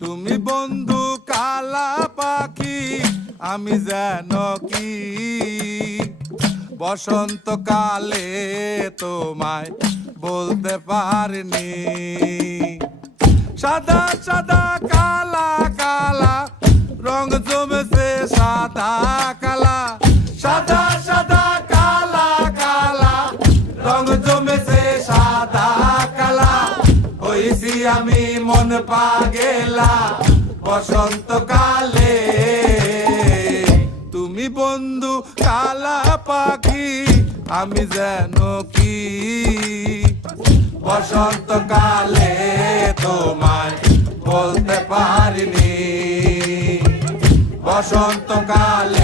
তুমি বন্ধু কালা পাখি, আমি যেন কি বসন্তকালে তোমায় বলতে পারিনি। সাদা সাদা কালা কালা রং জমেছে সাদা কালা, সাদা সাদা কালা কালা রং জমেছে সাদা কালা। হইছি আমি মন পাগেলা বসন্তকালে। তুমি বন্ধু কালা পাখি, আমি যেন কি বসন্তকালে তোমায় বলতে পারিনি। বসন্তকালে